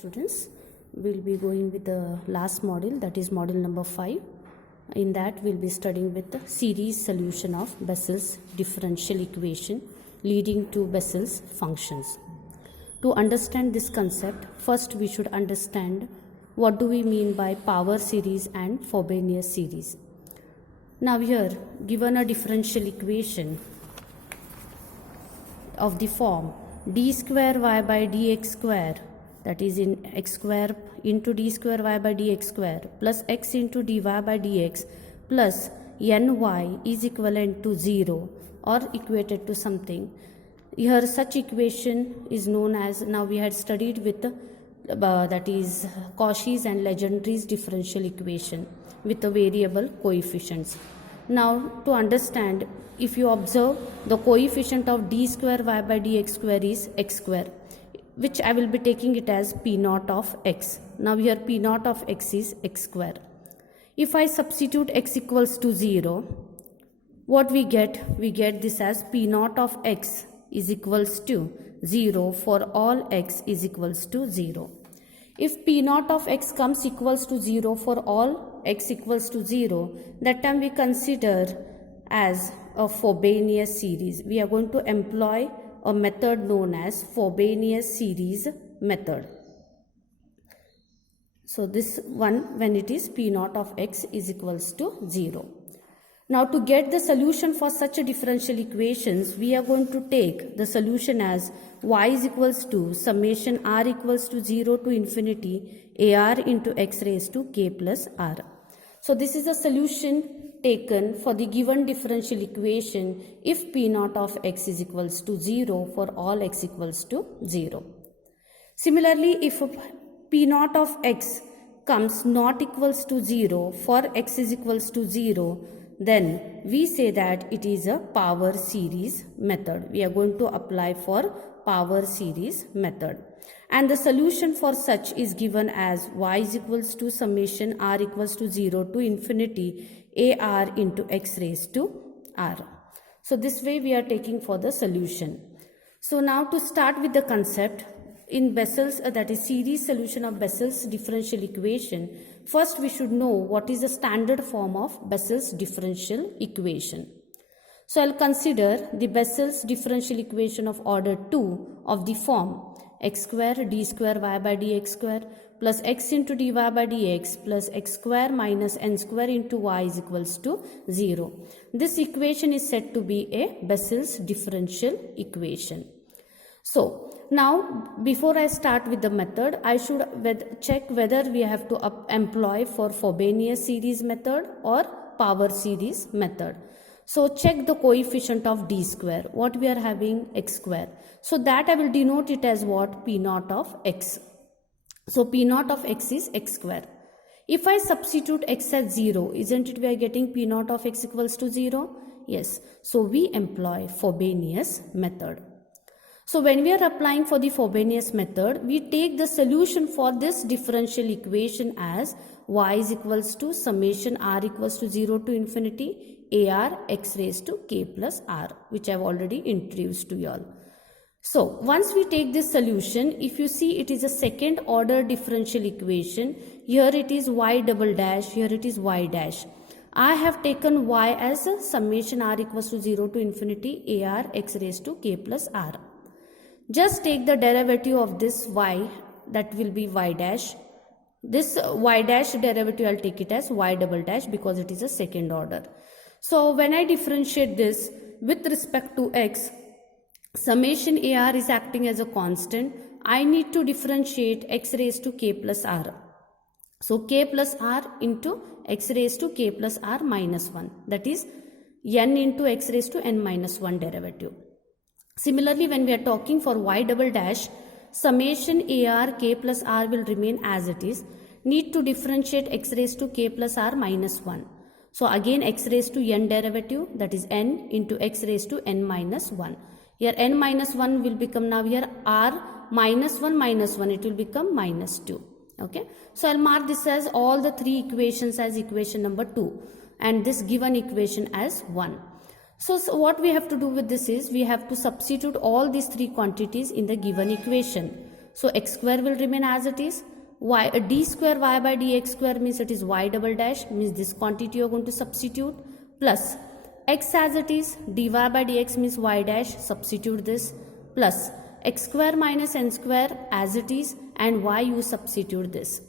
students, we'll be going with the last module, that is module number 5. In that we'll be studying with the series solution of Bessel's differential equation leading to Bessel's functions. To understand this concept, first we should understand what do we mean by power series and Frobenius series. Now here, given a differential equation of the form d square y by dx square, that is in x square into d square y by dx square plus x into dy by dx plus ny is equivalent to 0 or equated to something. Here such equation is known as, now we had studied with that is Cauchy's and Legendre's differential equation with the variable coefficients. Now to understand, if you observe, the coefficient of d square y by dx square is x square, which I will be taking it as p naught of x. Now here p naught of x is x square. If I substitute x equals to 0, what we get? We get this as p naught of x is equals to 0 for all x is equals to 0. If p naught of x comes equals to 0 for all x equals to 0, that time we consider as a Frobenius series. We are going to employ a method known as Frobenius series method. So this one, when it is p naught of x is equals to 0. Now to get the solution for such a differential equations, we are going to take the solution as y is equals to summation r equals to 0 to infinity ar into x raised to k plus r. So this is a solution taken for the given differential equation if p naught of x is equals to 0 for all x equals to 0. Similarly, if p naught of x comes not equals to 0 for x is equals to 0, then we say that it is a power series method. We are going to apply for power series method. And the solution for such is given as y is equals to summation r equals to 0 to infinity ar into x raised to r. So this way we are taking for the solution. So now to start with the concept, in Bessel's, that is series solution of Bessel's differential equation, first we should know what is the standard form of Bessel's differential equation. So I'll consider the Bessel's differential equation of order 2 of the form x square d square y by dx square plus x into dy by dx plus x square minus n square into y is equals to 0. This equation is said to be a Bessel's differential equation. So now before I start with the method, I should check whether we have to employ for Frobenius series method or power series method. So check the coefficient of d square. What we are having? X square. So that I will denote it as what? P naught of x. So p naught of x is x square. If I substitute x as 0, isn't it we are getting p naught of x equals to 0? Yes. So we employ Frobenius method. So when we are applying for the Frobenius method, we take the solution for this differential equation as y is equals to summation r equals to 0 to infinity ar x raised to k plus r, which I have already introduced to you all. So once we take this solution, if you see it is a second order differential equation. Here it is y double dash, here it is y dash. I have taken y as a summation r equals to 0 to infinity ar x raised to k plus r. Just take the derivative of this y, that will be y dash. This y dash derivative I'll take it as y double dash because it is a second order. So when I differentiate this with respect to x, summation ar is acting as a constant. I need to differentiate x raised to k plus r. So k plus r into x raised to k plus r minus 1, that is n into x raised to n minus 1 derivative. Similarly, when we are talking for y double dash, summation ar k plus r will remain as it is. Need to differentiate x raised to k plus r minus 1. So again x raised to n derivative, that is n into x raised to n minus 1. Here n minus 1 will become, now here r minus 1, it will become minus 2. Okay. So I'll mark this as all the three equations as equation number 2 and this given equation as 1. So what we have to do with this is we have to substitute all these three quantities in the given equation. So x square will remain as it is. D square y by dx square means it is y double dash, means this quantity you are going to substitute, plus x as it is, dy by dx means y dash, substitute this, plus x square minus n square as it is, and y you substitute this.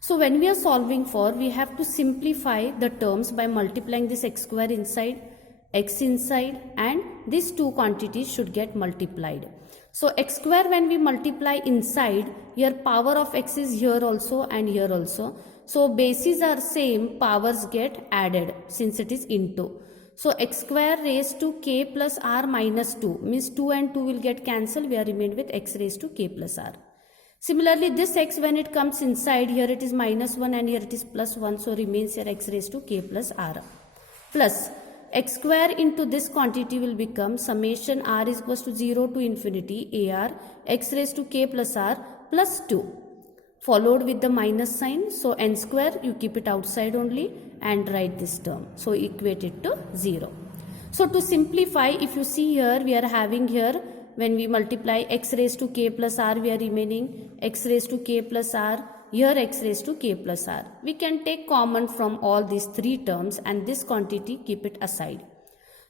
So when we are solving for, we have to simplify the terms by multiplying this x square inside, x inside, and these two quantities should get multiplied. So x square when we multiply inside, here power of x is here also and here also. So bases are same, powers get added since it is into. So x square raised to k plus r minus 2 means 2 and 2 will get cancelled. We are remained with x raised to k plus r. Similarly, this x when it comes inside, here it is minus 1 and here it is plus 1. So remains here x raised to k plus r. Plus x square into this quantity will become summation r is equals to 0 to infinity ar x raised to k plus r plus 2, followed with the minus sign. So n square you keep it outside only and write this term. So equate it to 0. So to simplify, if you see here, we are having here when we multiply x raised to k plus r, we are remaining x raised to k plus r, here x raised to k plus r. We can take common from all these three terms and this quantity keep it aside.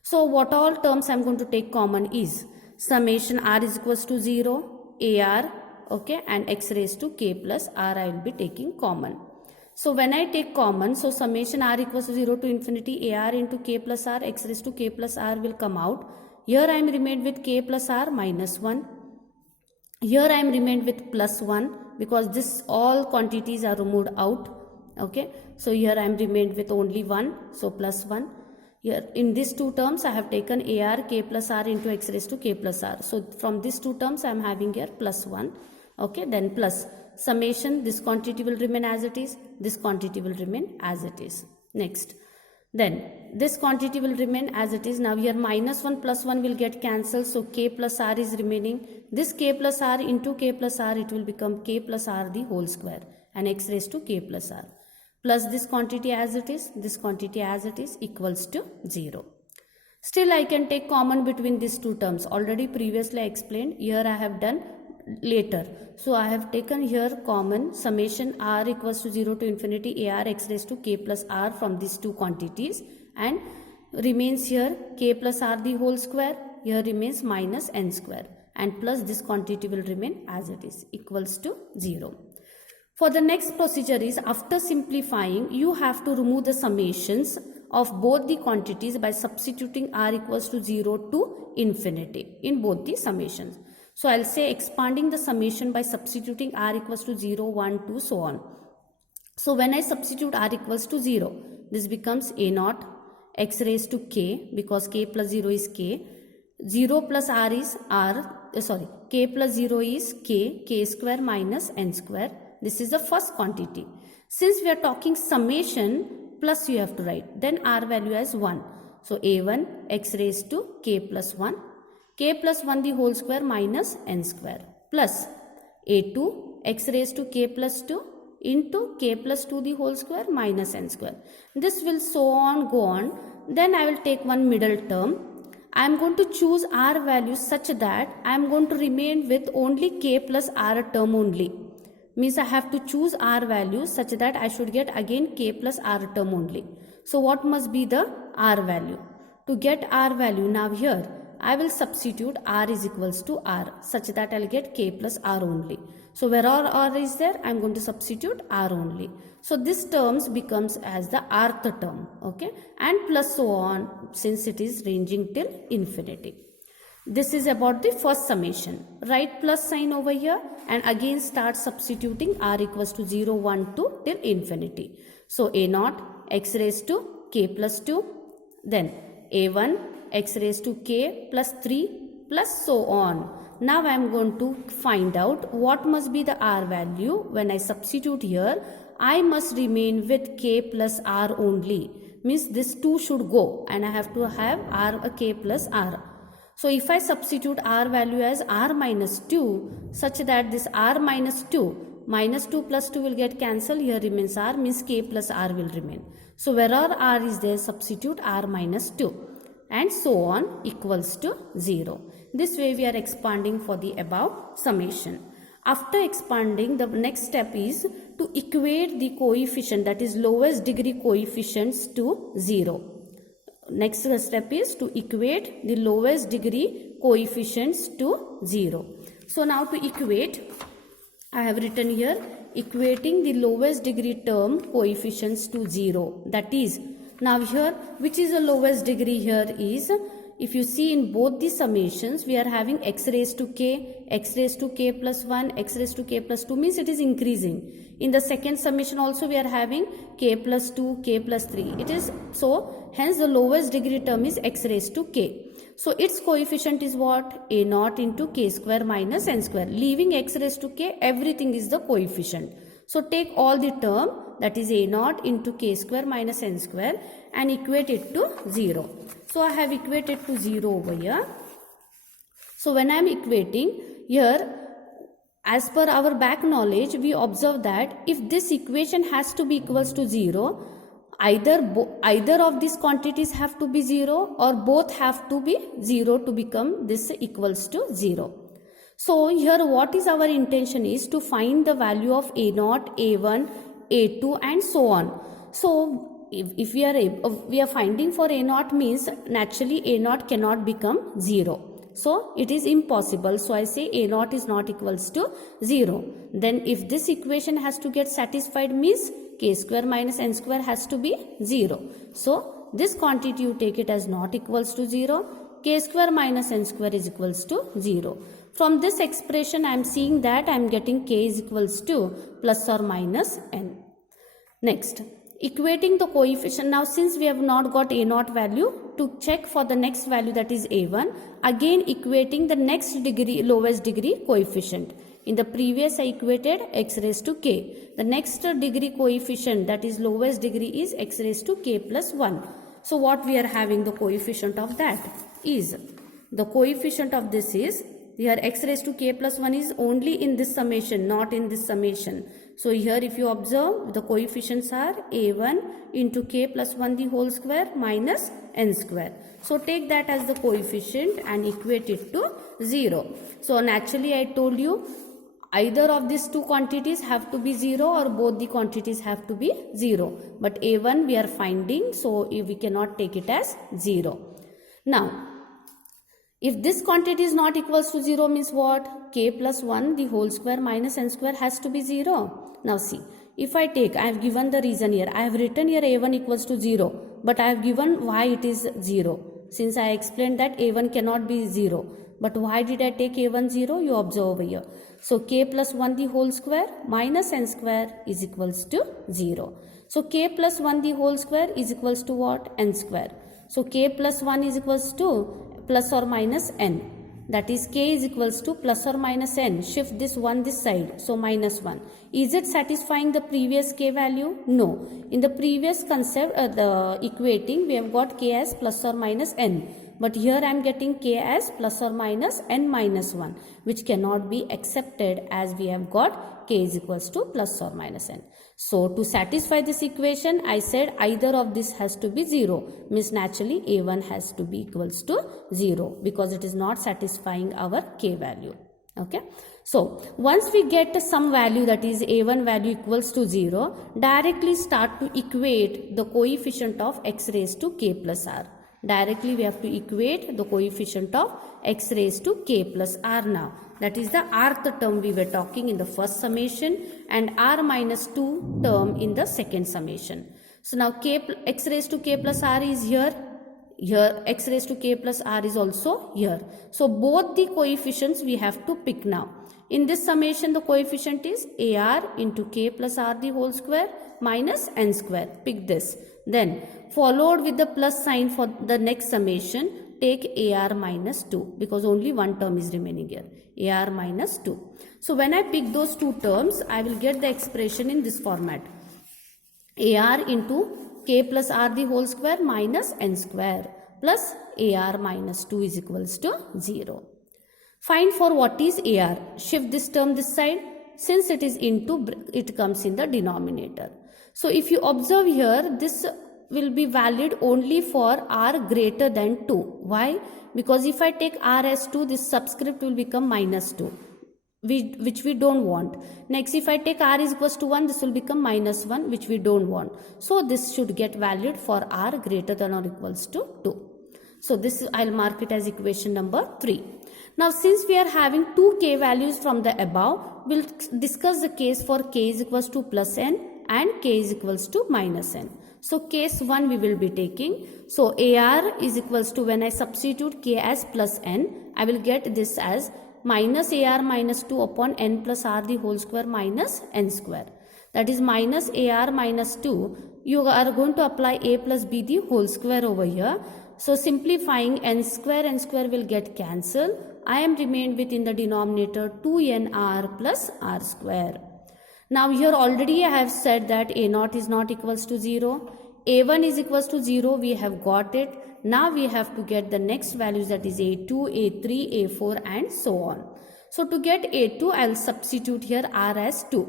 So what all terms I am going to take common is summation r is equals to 0, ar, okay, and x raised to k plus r I will be taking common. So when I take common, so summation r equals to 0 to infinity ar into k plus r, x raised to k plus r will come out. Here I am remained with k plus r minus 1. Here I am remained with plus 1 because this all quantities are removed out. Okay. So here I am remained with only 1. So plus 1. Here in these two terms I have taken ar k plus r into x raised to k plus r. So from these two terms I am having here plus 1. Okay. Then plus summation, this quantity will remain as it is. This quantity will remain as it is. Next. Then this quantity will remain as it is. Now here minus 1 plus 1 will get cancelled. So k plus r is remaining. This k plus r into k plus r, it will become k plus r the whole square and x raised to k plus r. Plus this quantity as it is, this quantity as it is equals to 0. Still I can take common between these two terms. Already previously I explained. Here I have done later. So I have taken here common summation r equals to 0 to infinity ar x raised to k plus r from these two quantities, and remains here k plus r the whole square, here remains minus n square, and plus this quantity will remain as it is equals to 0. For the next procedure is, after simplifying you have to remove the summations of both the quantities by substituting r equals to 0 to infinity in both the summations. So I'll say expanding the summation by substituting r equals to 0, 1, 2, so on. So when I substitute r equals to 0, this becomes a naught x raised to k, because k plus 0 is k. 0 plus r is k plus 0 is k square minus n square. This is the first quantity. Since we are talking summation, plus you have to write. Then r value as 1. So a1 x raised to k plus 1. K plus 1 the whole square minus n square, plus a2 x raised to k plus 2 into k plus 2 the whole square minus n square. This will so on go on. Then I will take one middle term. I am going to choose r values such that I am going to remain with only k plus r term only. Means I have to choose r values such that I should get again k plus r term only. So what must be the r value? To get r value, now here I will substitute r is equals to r such that I will get k plus r only. So where r is there, I am going to substitute r only. So this terms becomes as the rth term, okay, and plus so on since it is ranging till infinity. This is about the first summation. Write plus sign over here and again start substituting r equals to 0, 1, 2 till infinity. So a naught x raised to k plus 2, then a1 x raised to k plus 3 plus so on. Now I am going to find out what must be the r value. When I substitute here, I must remain with k plus r only. Means this 2 should go and I have to have r k plus r. So if I substitute r value as r minus 2 such that this r minus 2 plus 2 will get cancelled, here remains r, means k plus r will remain. So wherever r is there, substitute r minus 2 and so on equals to 0. This way we are expanding for the above summation. After expanding, the next step is to equate the coefficient, that is lowest degree coefficients, to 0. Next step is to equate the lowest degree coefficients to 0. So now to equate, I have written here equating the lowest degree term coefficients to 0. That is, now here, which is the lowest degree here is, if you see in both the summations, we are having x raised to k plus 1, x raised to k plus 2, means it is increasing. In the second summation also we are having k plus 2, k plus 3. It is so, hence the lowest degree term is x raised to k. So its coefficient is what? A naught into k square minus n square. Leaving x raised to k, everything is the coefficient. So take all the term, that is a naught into k square minus n square, and equate it to 0. So I have equated to 0 over here. So when I am equating here, as per our back knowledge, we observe that if this equation has to be equals to 0, either of these quantities have to be 0 or both have to be 0 to become this equals to 0. So here what is our intention is to find the value of a0, a1, a2 and so on. So if we are finding for a0, means naturally a0 cannot become 0. So it is impossible. So I say a0 is not equals to 0. Then if this equation has to get satisfied, means k square minus n square has to be 0. So this quantity you take it as not equals to 0. K square minus n square is equals to 0. From this expression I am seeing that I am getting k is equals to plus or minus n. Next, equating the coefficient. Now since we have not got a0 value, to check for the next value, that is a1, again equating the next degree, lowest degree coefficient. In the previous I equated x raised to k. The next degree coefficient, that is lowest degree, is x raised to k plus 1. So what we are having, the coefficient of that is, the coefficient of this is, here x raised to k plus 1 is only in this summation, not in this summation. So here if you observe, the coefficients are a1 into k plus 1 the whole square minus n square. So take that as the coefficient and equate it to 0. So naturally I told you, either of these two quantities have to be 0 or both the quantities have to be 0. But a1 we are finding, so we cannot take it as 0. Now, if this quantity is not equals to 0, means what? K plus 1 the whole square minus n square has to be 0. Now see, if I take, I have given the reason here. I have written here a1 equals to 0. But I have given why it is 0. Since I explained that a1 cannot be 0. But why did I take a1 0? You observe over here. So k plus 1 the whole square minus n square is equals to 0. So k plus 1 the whole square is equals to what? N square. So k plus 1 is equals to plus or minus n. That is k is equals to plus or minus n. Shift this 1 this side. So minus 1. Is it satisfying the previous k value? No. In the previous concept, the equating, we have got k as plus or minus n. But here I am getting k as plus or minus n minus 1, which cannot be accepted as we have got k is equals to plus or minus n. So to satisfy this equation, I said either of this has to be 0. Means naturally a1 has to be equals to 0 because it is not satisfying our k value. Okay. So once we get some value, that is a1 value equals to 0, directly start to equate the coefficient of x raised to k plus r. Directly we have to equate the coefficient of x raised to k plus r now. That is the rth term we were talking in the first summation and r minus 2 term in the second summation. So now x raised to k plus r is here. Here x raised to k plus r is also here. So both the coefficients we have to pick now. In this summation the coefficient is ar into k plus r the whole square minus n square. Pick this. Then followed with the plus sign for the next summation, take ar minus 2 because only one term is remaining here. Ar minus 2. So when I pick those two terms, I will get the expression in this format. Ar into k plus r the whole square minus n square plus ar minus 2 is equals to 0. Find for what is ar. Shift this term this side. Since it is into, it comes in the denominator. So if you observe here, this will be valid only for r greater than 2. Why? Because if I take r as 2, this subscript will become minus 2. which we don't want. Next, if I take r is equals to 1, this will become minus 1, which we don't want. So this should get valued for r greater than or equals to 2. So this I'll mark it as equation number 3. Now since we are having two k values from the above, we'll discuss the case for k is equals to plus n and k is equals to minus n. So case 1 we will be taking. So AR is equals to, when I substitute k as plus n, I will get this as minus AR minus 2 upon n plus r the whole square minus n square. That is minus AR minus 2. You are going to apply a plus b the whole square over here. So simplifying, n square will get cancelled. I am remained within the denominator 2nr plus r square. Now here already I have said that a0 is not equals to 0. a1 is equals to 0. We have got it. Now we have to get the next values, that is a2, a3, a4 and so on. So to get a2, I will substitute here r as 2.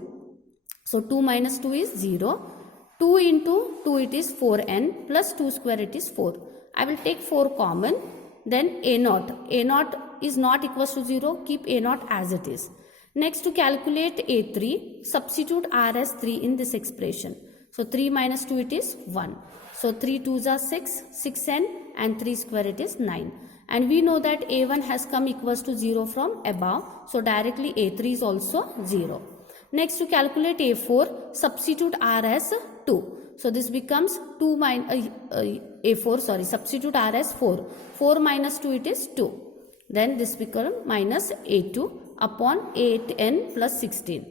So 2 minus 2 is 0. 2 into 2 it is 4n plus 2 square it is 4. I will take 4 common. Then a0. a0 is not equals to 0. Keep a0 as it is. Next, to calculate a3, substitute r as 3 in this expression. So 3 minus 2 it is 1. So 3 2s are 6, 6n and 3 square it is 9. And we know that a1 has come equals to 0 from above. So directly a3 is also 0. Next, to calculate a4, substitute r as 2. So this becomes 2 minus a4, sorry, substitute r as 4. 4 minus 2 it is 2. Then this becomes minus a2 upon 8n plus 16.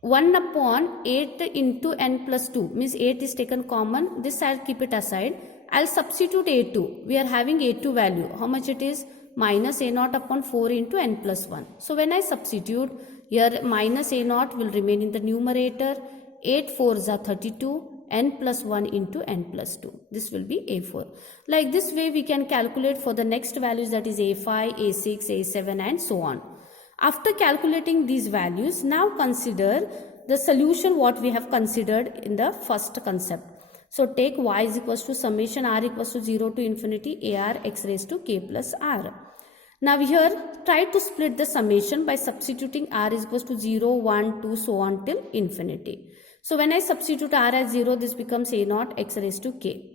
1 upon 8 into n plus 2 means 8 is taken common. This I'll keep it aside. I'll substitute a2. We are having a2 value. How much it is? Minus a0 upon 4 into n plus 1. So when I substitute here, minus a0 will remain in the numerator. 8 4s are 32. N plus 1 into n plus 2. This will be a4. Like this way we can calculate for the next values, that is a5, a6, a7 and so on. After calculating these values, now consider the solution what we have considered in the first concept. So take y is equals to summation r equals to 0 to infinity ar x raised to k plus r. Now here try to split the summation by substituting r is equals to 0, 1, 2 so on till infinity. So when I substitute r as 0, this becomes a0 x raised to k,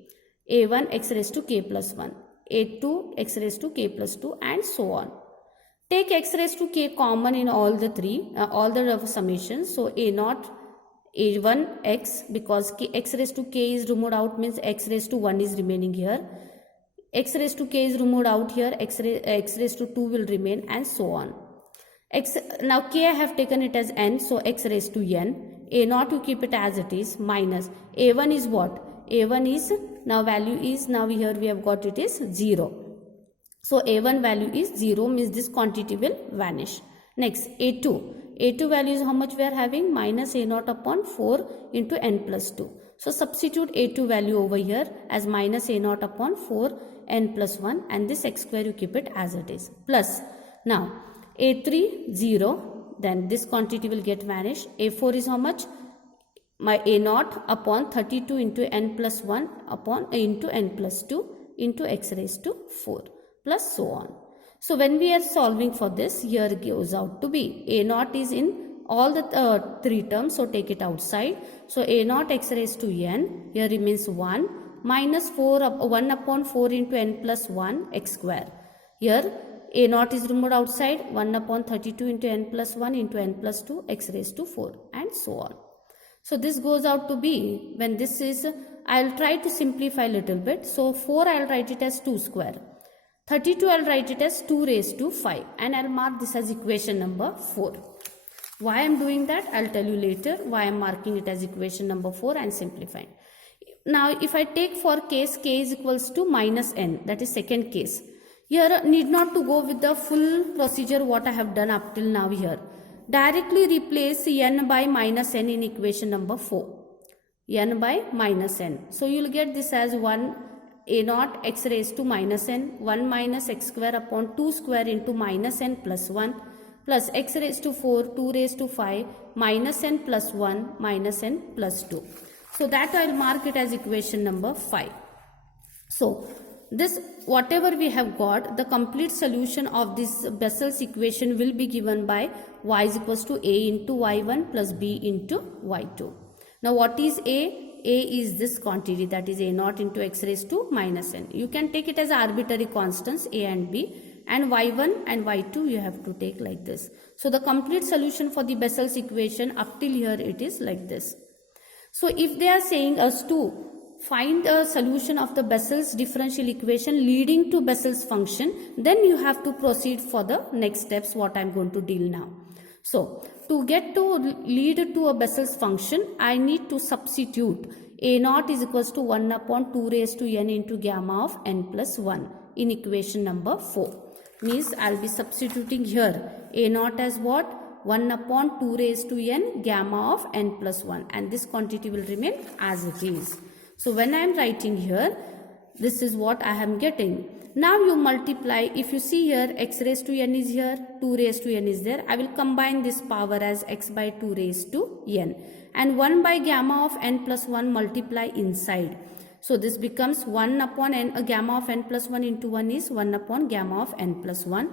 a1 x raised to k plus 1, a2 x raised to k plus 2 and so on. Take x raised to k common in all the summations. So a0, a1 x, because x raised to k is removed out means x raised to 1 is remaining here. X raised to k is removed out here, x raised to 2 will remain and so on. Now k I have taken it as n, so x raised to n. a0 you keep it as it is, minus a1 is what? a1 is, now value is, now here we have got it is 0. So a1 value is 0 means this quantity will vanish. Next a2 value is how much we are having? Minus a0 upon 4 into n plus 2. So substitute a2 value over here as minus a0 upon 4 n plus 1 and this x square you keep it as it is. Plus now a3 0. Then this quantity will get vanished. a4 is how much? My a0 upon 32 into n plus 1 upon into n plus 2 into x raised to 4 plus so on. So when we are solving for this, here goes out to be a0 is in all the three terms, so take it outside. So a0 x raised to n, here remains 1 minus 1 upon 4 into n plus 1 x square. Here a0 is removed outside, 1 upon 32 into n plus 1 into n plus 2 x raised to 4 and so on. So this goes out to be, when this is, I will try to simplify a little bit. So 4 I will write it as 2 square. 32 I will write it as 2 raised to 5 and I will mark this as equation number 4. Why I am doing that, I will tell you later why I am marking it as equation number 4 and simplifying. Now if I take for case k is equals to minus n, that is second case. Here need not to go with the full procedure what I have done up till now here. Directly replace n by minus n in equation number 4. N by minus n. So you will get this as 1 a0 x raised to minus n, 1 minus x square upon 2 square into minus n plus 1 plus x raised to 4, 2 raised to 5 minus n plus 1 minus n plus 2. So that I will mark it as equation number 5. So This whatever we have got, the complete solution of this Bessel's equation will be given by y is equals to a into y1 plus b into y2. Now what is a? A is this quantity, that is a naught into x raised to minus n. You can take it as arbitrary constants a and b, and y1 and y2 you have to take like this. So the complete solution for the Bessel's equation up till here it is like this. So if they are saying us to find a solution of the Bessel's differential equation leading to Bessel's function, then you have to proceed for the next steps what I am going to deal now. So to get to lead to a Bessel's function, I need to substitute a naught is equals to 1 upon 2 raised to n into gamma of n plus 1 in equation number 4. Means I will be substituting here a naught as what? 1 upon 2 raised to n gamma of n plus 1, and this quantity will remain as it is. So when I am writing here, this is what I am getting. Now you multiply, if you see here x raised to n is here, 2 raised to n is there. I will combine this power as x by 2 raised to n, and 1 by gamma of n plus 1 multiply inside. So this becomes 1 upon n, gamma of n plus 1 into 1 is 1 upon gamma of n plus 1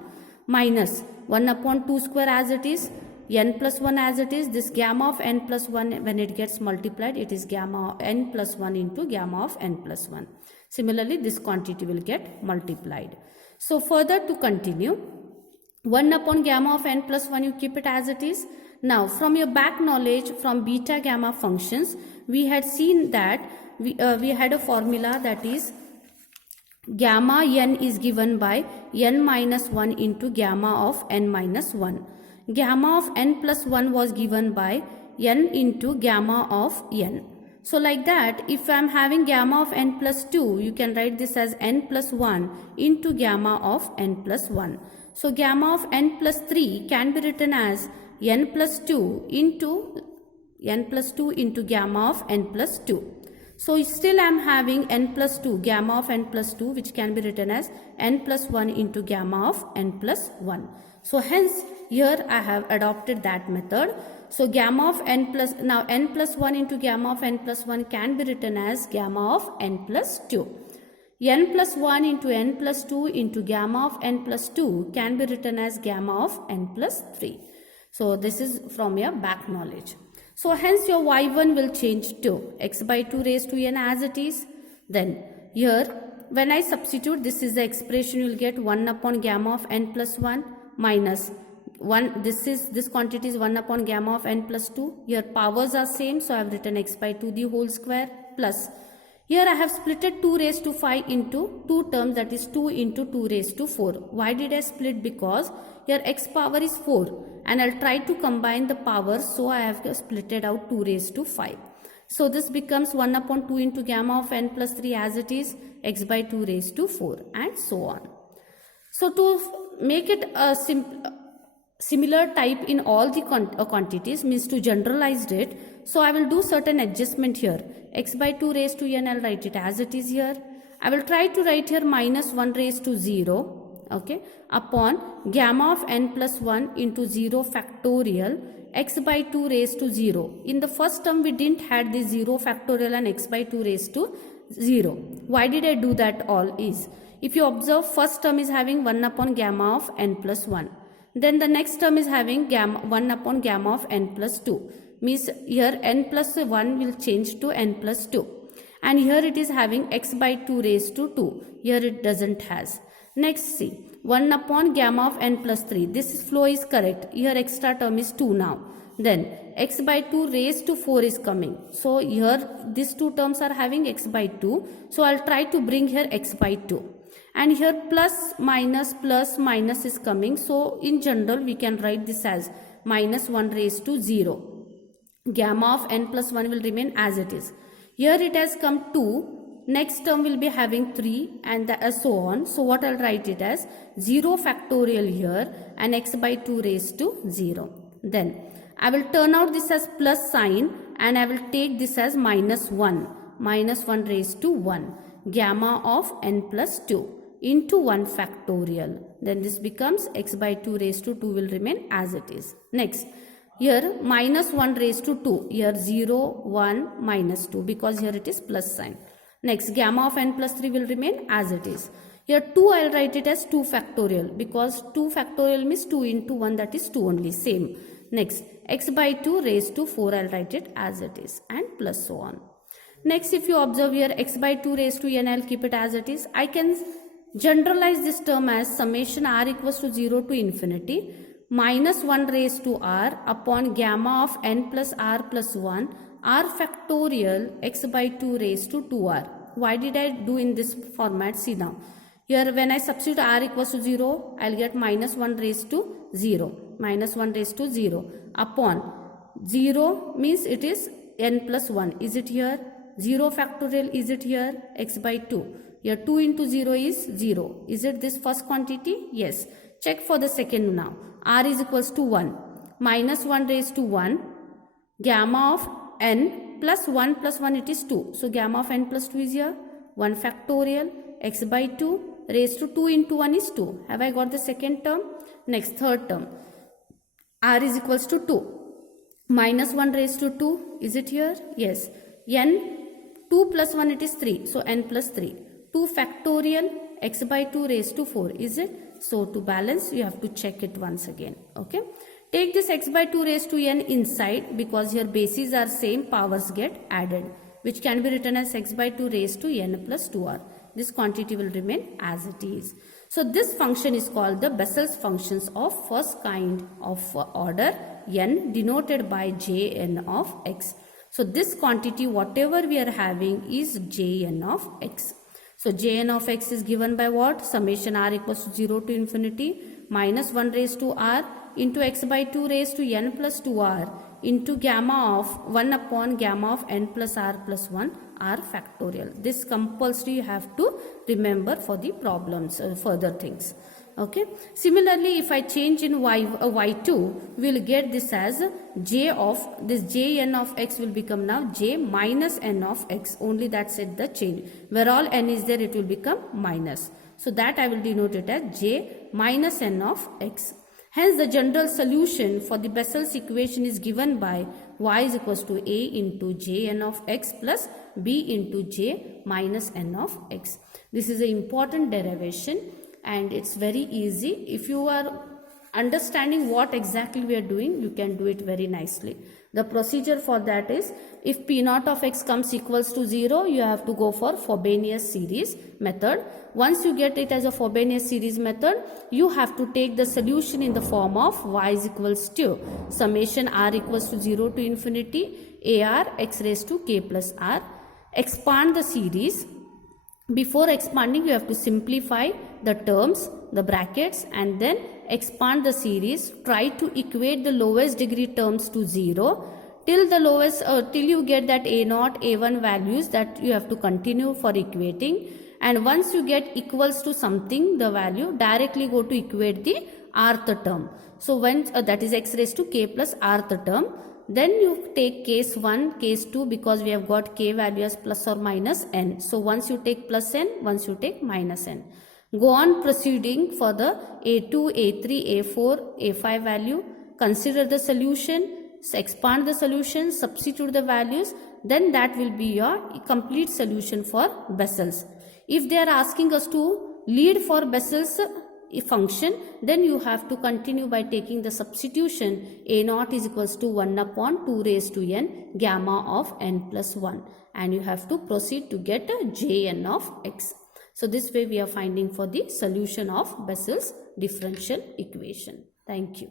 minus 1 upon 2 square as it is, n plus 1 as it is. This gamma of n plus 1 when it gets multiplied, it is gamma of n plus 1 into gamma of n plus 1. Similarly, this quantity will get multiplied. So further to continue, 1 upon gamma of n plus 1 you keep it as it is. Now from your back knowledge from beta gamma functions, we had seen that we had a formula that is gamma n is given by n minus 1 into gamma of n minus 1. Gamma of n plus 1 was given by n into gamma of n. So like that, if I am having gamma of n plus 2, you can write this as n plus 1 into gamma of n plus 1. So gamma of n plus 3 can be written as n plus 2 into gamma of n plus 2. So still I am having n plus 2, gamma of n plus 2, which can be written as n plus 1 into gamma of n plus 1. So hence here I have adopted that method. So gamma of n plus, now n plus 1 into gamma of n plus 1 can be written as gamma of n plus 2. N plus 1 into n plus 2 into gamma of n plus 2 can be written as gamma of n plus 3. So this is from your back knowledge. So hence your y1 will change to x by 2 raised to n as it is. Then here when I substitute, this is the expression, you will get 1 upon gamma of n plus 1 minus 1, this quantity is 1 upon gamma of n plus 2. Here powers are same, so I have written x by 2 the whole square plus. Here I have splitted 2 raised to 5 into 2 terms, that is 2 into 2 raised to 4. Why did I split? Because here x power is 4 and I'll try to combine the powers, so I have splitted out 2 raised to 5. So this becomes 1 upon 2 into gamma of n plus 3 as it is, x by 2 raised to 4, and so on. So to make it a similar type in all the quantities, means to generalize it, so I will do certain adjustment here. X by 2 raised to n, I'll write it as it is here. I will try to write here minus 1 raised to 0, okay, upon gamma of n plus 1 into 0 factorial x by 2 raised to 0. In the first term we didn't had the 0 factorial and x by 2 raised to 0. Why did I do that all is, if you observe, first term is having 1 upon gamma of n plus 1. Then the next term is having 1 upon gamma of n plus 2. Means here n plus 1 will change to n plus 2. And here it is having x by 2 raised to 2. Here it doesn't has. Next see, 1 upon gamma of n plus 3. This flow is correct. Here extra term is 2 now. Then x by 2 raised to 4 is coming. So here these two terms are having x by 2. So I'll try to bring here x by 2. And here plus minus is coming. So in general we can write this as minus 1 raised to 0. Gamma of n plus 1 will remain as it is. Here it has come 2. Next term will be having 3 and so on. So what I'll write it as 0 factorial here and x by 2 raised to 0. Then I will turn out this as plus sign and I will take this as minus 1 raised to 1. Gamma of n plus 2 into 1 factorial. Then this becomes x by 2 raised to 2 will remain as it is. Next, here minus 1 raised to 2. Here 0, 1, minus 2, because here it is plus sign. Next, gamma of n plus 3 will remain as it is. Here 2 I will write it as 2 factorial because 2 factorial means 2 into 1, that is 2 only, same. Next, x by 2 raised to 4 I will write it as it is, and plus so on. Next, if you observe here x by 2 raised to n, I will keep it as it is. I can generalize this term as summation r equals to 0 to infinity minus 1 raised to r upon gamma of n plus r plus 1 r factorial x by 2 raised to 2r. Why did I do in this format? See now. Here when I substitute r equals to 0, I will get minus 1 raised to 0. Minus 1 raised to 0 upon 0 means it is n plus 1. Is it here? 0 factorial, is it here? X by 2. Here 2 into 0 is 0. Is it this first quantity? Yes. Check for the second now. R is equals to 1. Minus 1 raised to 1. Gamma of n plus 1 it is 2. So gamma of n plus 2 is here. 1 factorial x by 2 raised to 2 into 1 is 2. Have I got the second term? Next, third term. R is equals to 2. Minus 1 raised to 2. Is it here? Yes. N 2 plus 1 it is 3. So n plus 3. 2 factorial x by 2 raised to 4. Is it? So to balance you have to check it once again. Okay. Take this x by 2 raised to n inside because here bases are same, powers get added, which can be written as x by 2 raised to n plus 2r. This quantity will remain as it is. So this function is called the Bessel's functions of first kind of order n, denoted by Jn of x. So this quantity whatever we are having is Jn of x. So Jn of x is given by what? Summation r equals to 0 to infinity minus 1 raised to r into x by 2 raised to n plus 2r into gamma of 1 upon gamma of n plus r plus 1 r factorial. This compulsory you have to remember for the problems, further things. Okay. Similarly, if I change in y2, we will get this as j of, this jn of x will become now j minus n of x. Only that's it, the change. Where all n is there, it will become minus. So that I will denote it as j minus n of x. Hence, the general solution for the Bessel's equation is given by y is equals to a into j n of x plus b into j minus n of x. This is an important derivation and it's very easy. If you are understanding what exactly we are doing, you can do it very nicely. The procedure for that is, if p naught of x comes equals to 0, you have to go for Frobenius series method. Once you get it as a Frobenius series method, you have to take the solution in the form of y is equals to summation r equals to 0 to infinity ar x raised to k plus r. Expand the series. Before expanding, you have to simplify the terms, the brackets, and then expand the series. Try to equate the lowest degree terms to 0 till the lowest, till you get that a0, a1 values, that you have to continue for equating. And once you get equals to something, the value, directly go to equate the rth term. So when that is x raised to k plus rth term, then you take case 1, case 2, because we have got k value as plus or minus n. So once you take plus n, once you take minus n. Go on proceeding for the a2, a3, a4, a5 value. Consider the solution, expand the solution, substitute the values. Then that will be your complete solution for Bessel's. If they are asking us to lead for Bessel's function, then you have to continue by taking the substitution a0 is equals to 1 upon 2 raised to n gamma of n plus 1, and you have to proceed to get a jn of x. So this way we are finding for the solution of Bessel's differential equation. Thank you.